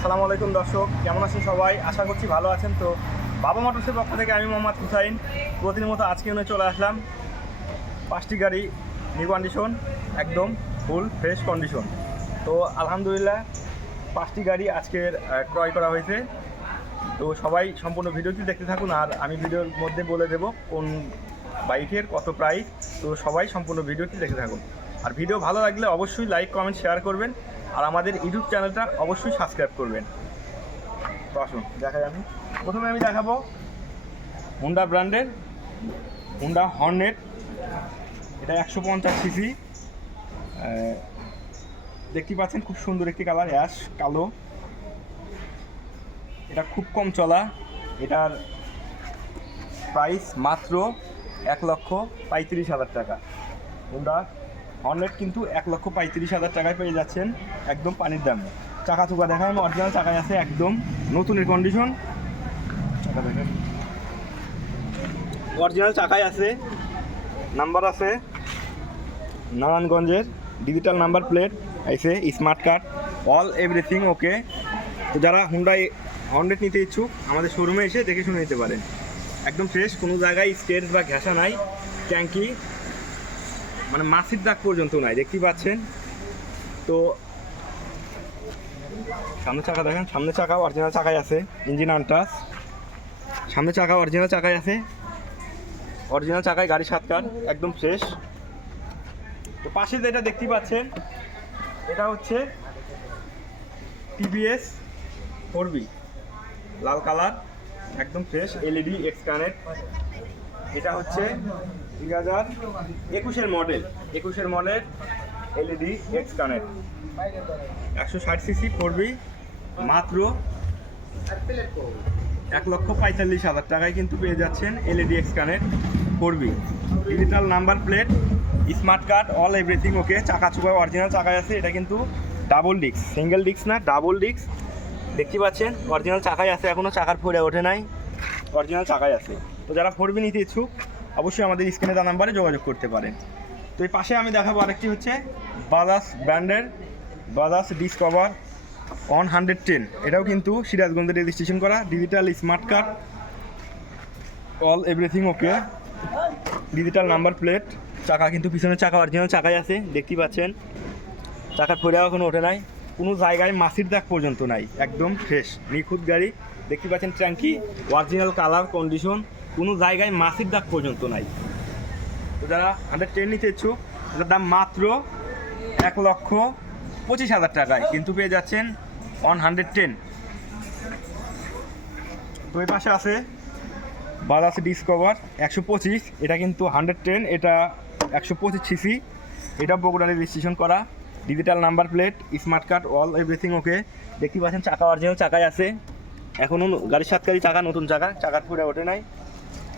আসসালামু আলাইকুম দর্শক, কেমন আছেন সবাই? আশা করছি ভালো আছেন। তো বাবা মোটরসের পক্ষ থেকে আমি মোহাম্মদ হুসাইন প্রতিদিন মতো আজকে চলে আসলাম। 5টি গাড়ি নিউ কন্ডিশন, একদম ফুল ফ্রেশ কন্ডিশন। তো আলহামদুলিল্লাহ 5টি গাড়ি আজকের ক্রয় করা হয়েছে। তো সবাই সম্পূর্ণ ভিডিওটি দেখতে থাকুন, আর আমি ভিডিওর মধ্যে বলে দেব কোন বাইকের কত প্রাইস। তো সবাই সম্পূর্ণ ভিডিওটি দেখতে থাকুন, আর ভিডিও ভালো লাগলে অবশ্যই লাইক কমেন্ট শেয়ার করবেন, আর আমাদের ইউটিউব চ্যানেলটা অবশ্যই সাবস্ক্রাইব করবেন। তো আসুন দেখাই। প্রথমে আমি দেখাবো হুন্ডা ব্র্যান্ডের হুন্ডা হর্নেট। এটা 150 সিসি, দেখতে পাচ্ছেন খুব সুন্দর একটি কালার, অ্যাশ কালো। এটা খুব কম চলা, এটার প্রাইস মাত্র 1,35,000 টাকা। হুন্ডা হর্নেট কিন্তু 1,35,000 টাকায় পেয়ে যাচ্ছেন একদম পানির দামে। চাকা চুকা দেখায়, অরিজিনাল চাকায় আছে, একদম নতুনের কন্ডিশন। চাকা দেখেন, অরিজিনাল চাকায় আছে, নাম্বার আছে নারায়ণগঞ্জের, ডিজিটাল নাম্বার প্লেট আছে, স্মার্ট কার্ড, অল এভরিথিং ওকে। তো যারা হুন্ডাই হর্নেট নিতে ইচ্ছুক আমাদের শোরুমে এসে দেখে শুনে নিতে পারেন। একদম ফ্রেশ, কোনো জায়গায় স্কেচ বা ঘেঁষা নাই, ট্যাঙ্কি মানে মাছির দাগ পর্যন্ত নাই, দেখতেই পাচ্ছেন। তো সামনে চাকা দেখেন, সামনে চাকা অরিজিনাল চাকায় আছে, ইঞ্জিন আনটাচ। সামনে চাকা অরিজিনাল চাকায় আছে, অরিজিনাল চাকায় গাড়ি সাতকার, একদম ফ্রেশ। তো পাশে যেটা দেখতে পাচ্ছেন এটা হচ্ছে টিভিএস 4B, লাল কালার, একদম ফ্রেশ, এলইডি এক্স কানেক্ট। এটা হচ্ছে 2021-এর মডেল, 21-এর model, LED X connect, 160 CC 4B, মাত্র 1,45,000 টাকায় কিন্তু পেয়ে যাচ্ছেন LED X connect 4B, digital number plate, smart card, all everything okay. চাকা চুকা অরিজিনাল চাকায় আছে, এটা কিন্তু ডাবল ডিস্ক, সিঙ্গেল ডিস্ক না, ডাবল ডিস্ক। দেখতে পাচ্ছেন অরিজিনাল চাকায় আছে, এখনও চাকার ফোড়ে ওঠে নাই, অরিজিনাল চাকায় আছে। তো যারা 4B নিতে ইচ্ছুক অবশ্যই আমাদের স্ক্রিনে দেওয়া নাম্বারে যোগাযোগ করতে পারেন। তো এই পাশে আমি দেখাবো আরেকটি হচ্ছে বাজাজ ব্র্যান্ডের বাজাজ ডিসকভার 110। এটাও কিন্তু সিরাজগঞ্জের রেজিস্ট্রেশন করা, digital smart card, all everything ওকে, ডিজিটাল নাম্বার প্লেট। চাকা কিন্তু পিছনের চাকা অরিজিনাল চাকায় আছে, দেখতেই পাচ্ছেন, চাকার ফোড়াও এখনো ওঠে নাই, কোনো জায়গায় মাছির দাগ পর্যন্ত নাই, একদম ফ্রেশ নিখুঁত গাড়ি। দেখতে পাচ্ছেন ট্যাঙ্কি অরিজিনাল কালার কন্ডিশন, কোনো জায়গায় মাছির দাগ পর্যন্ত নাই। তো যারা 110 নিতে ইচ্ছুক, এটার দাম মাত্র 1,25,000 টাকায় কিন্তু পেয়ে যাচ্ছেন 110। তো এই পাশে আছে বাজাজ ডিসকভার 125, এটা কিন্তু 110, এটা 125 সিসি, এটা বগুড়া রেজিস্ট্রেশন করা, digital number plate, smart card, all everything ওকে। দেখতে পাচ্ছেন চাকা অরিজিনাল চাকায় আছে, এখনও গাড়ির সাতকারি চাকা, নতুন চাকা, চাকার ফুড়ে ওঠে নাই,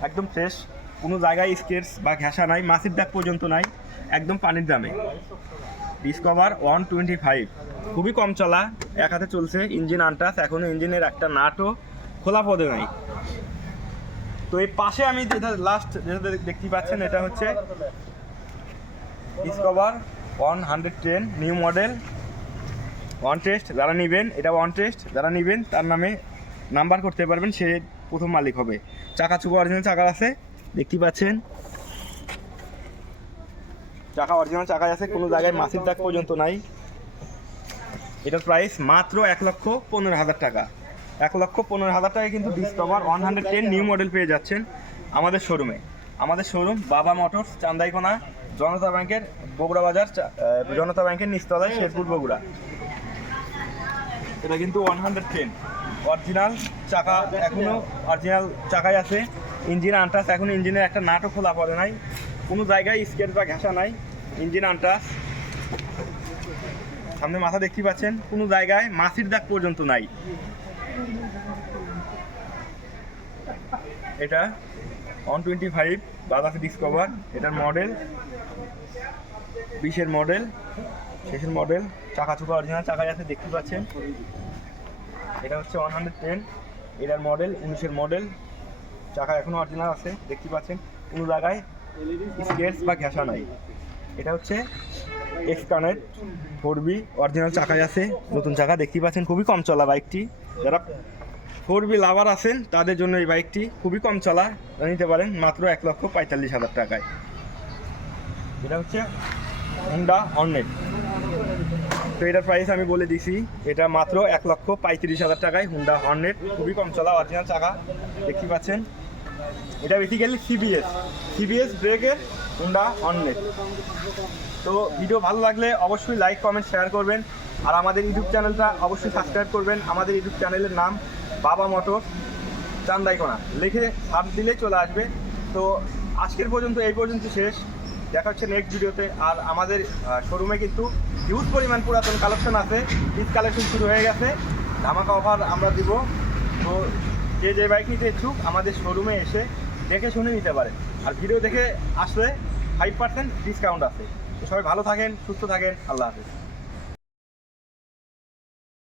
একদম ফ্রেশ, কোনো জায়গায় স্কেচ বা ঘেঁষা নাই, মাছির দাগ পর্যন্ত নাই, একদম পানির দামে। ডিসকভার 125, খুবই কম চলা, এক হাতে চলছে, ইঞ্জিন আনটাচ, এখনও ইঞ্জিনের একটা নাটও খোলা পদে নাই। তো এই পাশে আমি যেটা লাস্ট যেটা দেখতে পাচ্ছেন এটা হচ্ছে discover 110 new model, one test. যারা নেবেন, এটা ওয়ান টেস্ট, যারা নেবেন তার নামে নাম্বার করতে পারবেন, সে প্রথম মালিক হবে। চাকা চুকা অরিজিনাল চাকা আছে, দেখতে পাচ্ছেন, চাকা অরিজিনাল চাকায় আছে, কোনো জায়গায় মাছির দাগ পর্যন্ত নাই। এটার প্রাইস মাত্র 1,15,000 টাকা। 1,15,000 টাকায় কিন্তু ডিসকভার 110 নিউ মডেল পেয়ে যাচ্ছেন আমাদের শোরুমে। আমাদের শোরুম বাবা মোটরস, চান্দাইকোনা, জনতা ব্যাংকের বগুড়া বাজার, জনতা ব্যাংকের নিচতলায়, শেরপুর, বগুড়া। এটা কিন্তু 110 অরিজিনাল চাকা, এখনও অরিজিনাল চাকায় আছে, ইঞ্জিন আনটাচ, এখন ইঞ্জিনের একটা নাটও খোলা পড়ে নাই, কোনো জায়গায় স্কেচ বা ঘেঁষা নাই, ইঞ্জিন আনটাচ। সামনে মাথা দেখতে পাচ্ছেন, কোনো জায়গায় মাছির দাগ পর্যন্ত নাই। এটা 125 বাজাজ ডিসকভার, এটার মডেল 20-এর মডেল, শেষের মডেল, চাকা চুকা অরিজিনাল চাকায় আছে, দেখতে পাচ্ছেন। এটা হচ্ছে 110, এটার মডেল 19-এর মডেল, চাকা এখনও অরিজিনাল আছে, দেখতে পাচ্ছেন, কোনো জায়গায় স্কেচ বা ঘেঁষা নাই। এটা হচ্ছে এক্স কানেক্ট 4B অরিজিনাল চাকায় আছে, নতুন চাকা দেখতেই পাচ্ছেন। খুবই কম চলা বাইকটি, যারা 4B লাভার আছেন তাদের জন্য এই বাইকটি খুবই কম চলা, নিতে পারেন মাত্র 1,45,000 টাকায়। এটা হচ্ছে হুন্ডা হর্নেট। তো এটার প্রাইস আমি বলে দিছি, এটা মাত্র 1,35,000 টাকায় হুন্ডা হর্নেট, খুবই কম চলা অরিজিনাল চাকা দেখতে পাচ্ছেন। এটা বেসিক্যালি সিবিএস ব্রেকের হুন্ডা হর্নেট। তো ভিডিও ভালো লাগলে অবশ্যই লাইক কমেন্ট শেয়ার করবেন, আর আমাদের ইউটিউব চ্যানেলটা অবশ্যই সাবস্ক্রাইব করবেন। আমাদের ইউটিউব চ্যানেলের নাম বাবা মোটর চান্দাইকোনা, লিখে সার্চ দিলেই চলে আসবে। তো আজকের পর্যন্ত এই পর্যন্ত শেষ, দেখা হচ্ছে নেক্সট ভিডিওতে। আর আমাদের শোরুমে কিন্তু হিউজ পরিমাণ পুরাতন কালেকশন আছে, ঈদ কালেকশন শুরু হয়ে গেছে, ধামাকা অফার আমরা দিব। তো যে বাইক নিতে ইচ্ছুক আমাদের শোরুমে এসে দেখে শুনে নিতে পারেন, আর ভিডিও দেখে আসলে 5% ডিসকাউন্ট আছে। তো সবাই ভালো থাকেন, সুস্থ থাকেন, আল্লাহ হাফেজ।